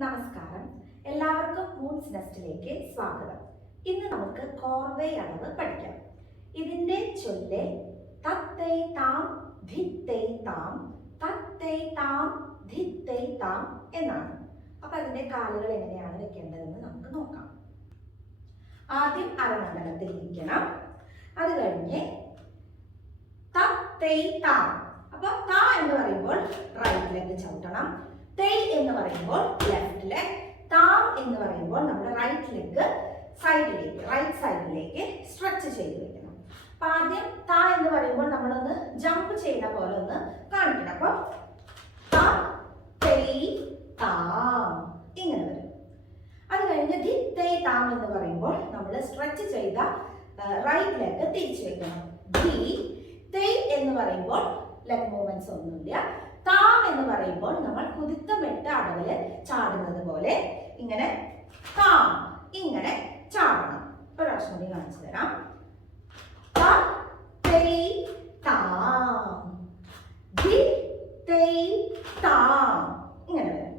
നമസ്കാരം, എല്ലാവർക്കും മൂൺസ് നെസ്റ്റിലേക്ക് സ്വാഗതം. ഇന്ന് നമുക്ക് കോർവേ അളവ് പഠിക്കാം. ഇതിന്റെ ചൊല്ല് തത്തൈ താം ധിത്തൈ താം തത്തൈ താം ധിത്തൈ താം എന്നാണ്. അപ്പൊ അതിന്റെ കാലുകൾ എങ്ങനെയാണ് വെക്കേണ്ടതെന്ന് നമുക്ക് നോക്കാം. ആദ്യം അരമണ്ഡലത്തിൽ ഇരിക്കണം. അത് കഴിഞ്ഞ് തത്തൈ താം. അപ്പൊ താ എന്ന് പറയുമ്പോൾ റൈറ്റ് ലെഗ് ചവിട്ടണം. തൈ എന്ന് പറയുമ്പോൾ ലെഫ്റ്റ് ലെഗ്. താം എന്ന് പറയുമ്പോൾ നമ്മുടെ റൈറ്റ് ലെഗ് സൈഡിലേക്ക്, റൈറ്റ് സൈഡിലേക്ക് സ്ട്രെച്ച് ചെയ്ത് വെക്കണം. അപ്പൊ ആദ്യം താ എന്ന് പറയുമ്പോൾ നമ്മളൊന്ന് ജമ്പ് ചെയ്യുന്ന പോലെ ഒന്ന് കാണിക്കണം. അപ്പൊ താ തൈ താം ഇങ്ങനെ വരും. അത് കഴിഞ്ഞ് ധി തൈ താം എന്ന് പറയുമ്പോൾ നമ്മൾ സ്ട്രെച്ച് ചെയ്ത റൈറ്റ് ലെഗ് തിരിച്ചു വെക്കണം. ധി തൈ എന്ന് പറയുമ്പോൾ ലെഗ് മൂവ്മെന്റ്സ് ഒന്നുമില്ല. താം എന്ന് പറയുമ്പോൾ നമ്മൾ കുതിത്തമിട്ട് അടവില് ചാടുന്നത് പോലെ ഇങ്ങനെ താം ഇങ്ങനെ ചാടണം. ഒരു പ്രാവശ്യം കൂടി കാണിച്ചു തരാം. തൈ താം ധി തൈ താം ഇങ്ങനെ വരും.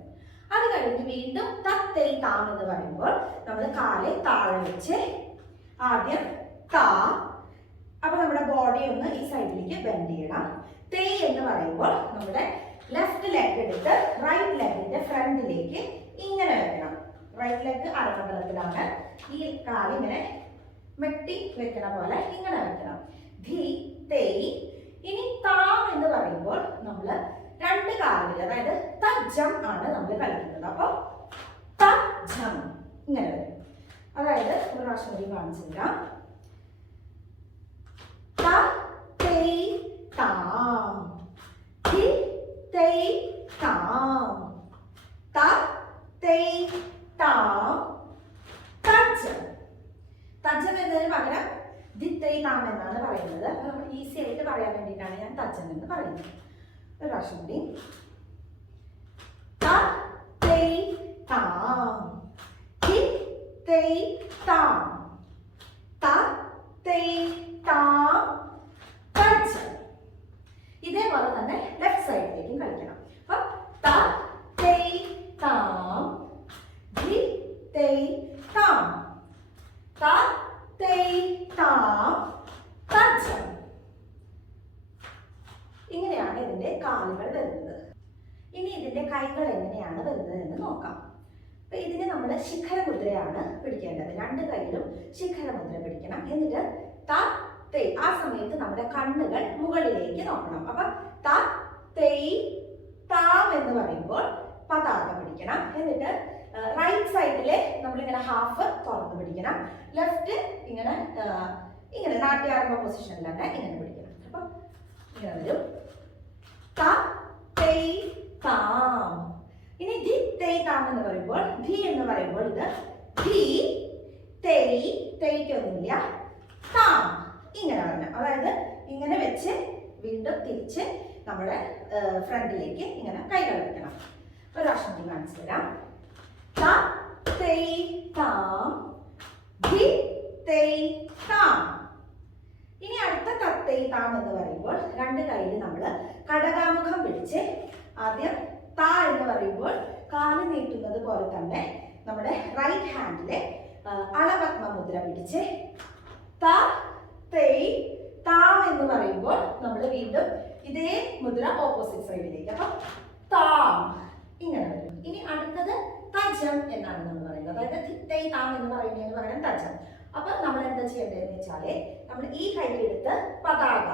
അത് കഴിഞ്ഞ് വീണ്ടും തത്തൈ താം എന്ന് പറയുമ്പോൾ നമ്മൾ കാല് താഴെ വെച്ച് ആദ്യം താ. അപ്പൊ നമ്മുടെ ബോഡി ഒന്ന് ഈ സൈഡിലേക്ക് ബെൻഡ് ചെയ്യണം. തേ എന്ന് പറയുമ്പോൾ നമ്മുടെ ലെഫ്റ്റ് ലെഗ് എടുത്ത് റൈറ്റ് ലെഗിന്റെ ഫ്രണ്ടിലേക്ക് ഇങ്ങനെ വെക്കണം. റൈറ്റ് ലെഗ് അരമണ്ഡലത്തിലാണ്. ഈ കാല് ഇങ്ങനെ മെട്ടി വെക്കണ പോലെ ഇങ്ങനെ വെക്കണം. ധി തേ. ഇനി താം എന്ന് പറയുമ്പോൾ നമ്മൾ രണ്ട് കാലുകൾ, അതായത് തജ്ജം ആണ് നമ്മൾ കളിക്കുന്നത്. അപ്പൊ തജ്ജം ഇങ്ങനെ വരും. അതായത് ഒരു പ്രാവശ്യം കൂടി കാണിച്ചു തരാം. താം ധി തൈ താം ത തൈ താം തജ്ജം. തജ്ജം എന്നതിന് പകരം ധി തൈ താം എന്നാണ് പറയുന്നത്. നമ്മൾ ഈസി ആയിട്ട് പറയാൻ വേണ്ടിയിട്ടാണ് ഞാൻ തജ്ജം എന്ന് പറയുന്നത്. ഒരു പ്രാവശ്യം കൂടി. ത തൈ താം ധി തൈ താം ത തൈ താം തജ്ജം. ഇതേപോലെ തന്നെ ലെഫ്റ്റ് സൈഡിലേക്കും കളിക്കണം. അപ്പൊ ത തൈ താം ധി തൈ താം ത തൈ താം തജ്ജം. ഇങ്ങനെയാണ് ഇതിന്റെ കാലുകൾ വരുന്നത്. ഇനി ഇതിന്റെ കൈകൾ എങ്ങനെയാണ് വരുന്നത് എന്ന് നോക്കാം. അപ്പൊ ഇതിന് നമ്മൾ ശിഖരമുദ്രയാണ് പിടിക്കേണ്ടത്. രണ്ട് കൈയിലും ശിഖരമുദ്ര പിടിക്കണം. എന്നിട്ട് ത തൈ. ആ സമയത്ത് നമ്മുടെ കണ്ണുകൾ മുകളിലേക്ക് നോക്കണം. അപ്പൊ ത തൈ താം എന്ന് പറയുമ്പോൾ പതാക പിടിക്കണം. എന്നിട്ട് റൈറ്റ് സൈഡിലെ നമ്മളിങ്ങനെ ഹാഫ് തുറന്ന് പിടിക്കണം. ലെഫ്റ്റ് ഇങ്ങനെ ഇങ്ങനെ നാട്യാരംഭ പൊസിഷനിൽ തന്നെ ഇങ്ങനെ പിടിക്കണം. അപ്പൊ ഇങ്ങനെ വരും. ത തൈ താം. ഇനി ധി തൈ താം എന്ന് പറയുമ്പോൾ ധി എന്ന് പറയുമ്പോൾ ഇത് ധി തൈ. തൈക്കൊന്നുമില്ല. താം ഇങ്ങനെ വരണം. അതായത് ഇങ്ങനെ വെച്ച് വീണ്ടും തിരിച്ച് നമ്മുടെ ഫ്രണ്ടിലേക്ക് ഇങ്ങനെ കൈകൾ വെക്കണം. ഒരു പ്രാവശ്യം കാണിച്ചു തരാം. ത തൈ താം ധി തൈ താം. ഇനി അടുത്ത തത്തൈ താം എന്ന് പറയുമ്പോൾ രണ്ട് കൈയിൽ നമ്മൾ കടകാമുഖം പിടിച്ച് ആദ്യം താ എന്ന് പറയുമ്പോൾ കാല് നീട്ടുന്നത് പോലെ തന്നെ നമ്മുടെ റൈറ്റ് ഹാൻഡിലെ അളപത്മ മുദ്ര പിടിച്ച് ത തൈ താം എന്ന് പറയുമ്പോൾ നമ്മൾ വീണ്ടും ഇതേ മുദ്ര ഓപ്പോസിറ്റ് സൈഡിലേക്ക്. അപ്പൊ താം ഇങ്ങനെ വരും. ഇനി അടുത്തത് തജ്ജം എന്നാണ് നമ്മൾ പറയുന്നത്. അതായത് ധി തൈ താം എന്ന് പറയുന്നതിന് പകരം തജ്ജം. അപ്പൊ നമ്മൾ എന്താ ചെയ്യേണ്ടതെന്ന് വെച്ചാല് നമ്മൾ ഈ കൈയിലെടുത്ത് പതാക,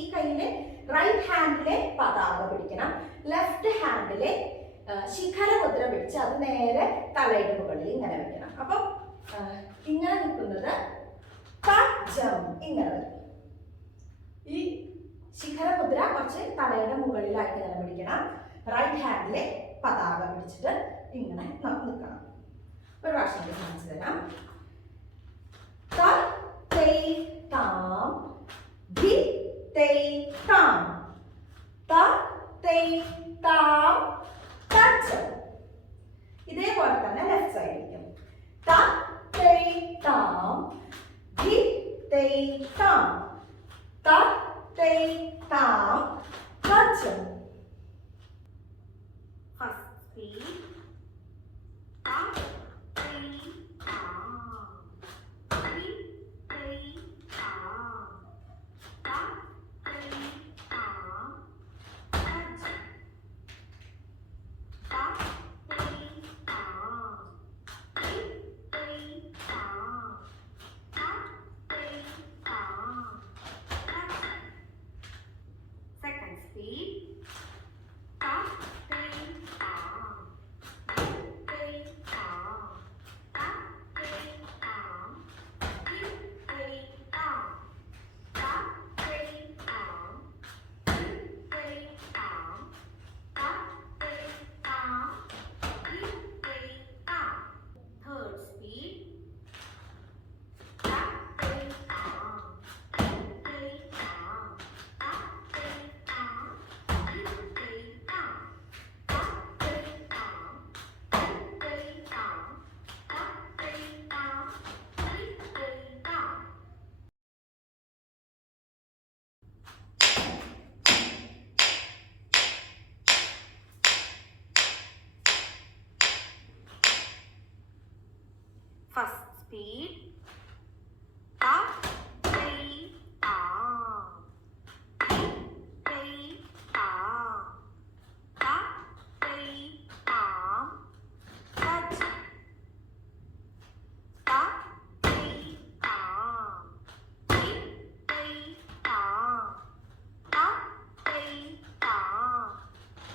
ഈ കൈയിലെ റൈറ്റ് ഹാൻഡിലെ പതാക പിടിക്കണം. ലെഫ്റ്റ് ഹാൻഡിലെ ശിഖരമുദ്ര പിടിച്ച് അത് നേരെ തലയുടെ മുകളിൽ ഇങ്ങനെ വെക്കണം. അപ്പൊ ഇങ്ങനെ നിൽക്കുന്നത് തജ്ജം ഇങ്ങനെ വരും. ഈ ശിഖരമുദ്ര കുറച്ച് തലയുടെ മുകളിലായിട്ട് ഇങ്ങനെ പിടിക്കണം. റൈറ്റ് ഹാൻഡിലെ പതാക പിടിച്ചിട്ട് ഇങ്ങനെ നിൽക്കണം. ഒരു പ്രാവശ്യം കാണിച്ചു തരാം. ത തൈ താം ധി തൈ താം ത തൈ താം തജ്ജം. ഇതേപോലെ തന്നെ ലെഫ്റ്റ് സൈഡിലേക്കും. ത തൈ താം ധി തൈ താം ത തൈ താം തജ്ജം. First speed. Ta, tei, ta. Tei, ta. Ta, tei, ta. Touch. Ta, tei, ta. Tei, tei, ta. Ta, tei, ta.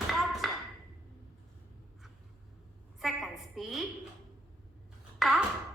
Touch. Second speed. Ta,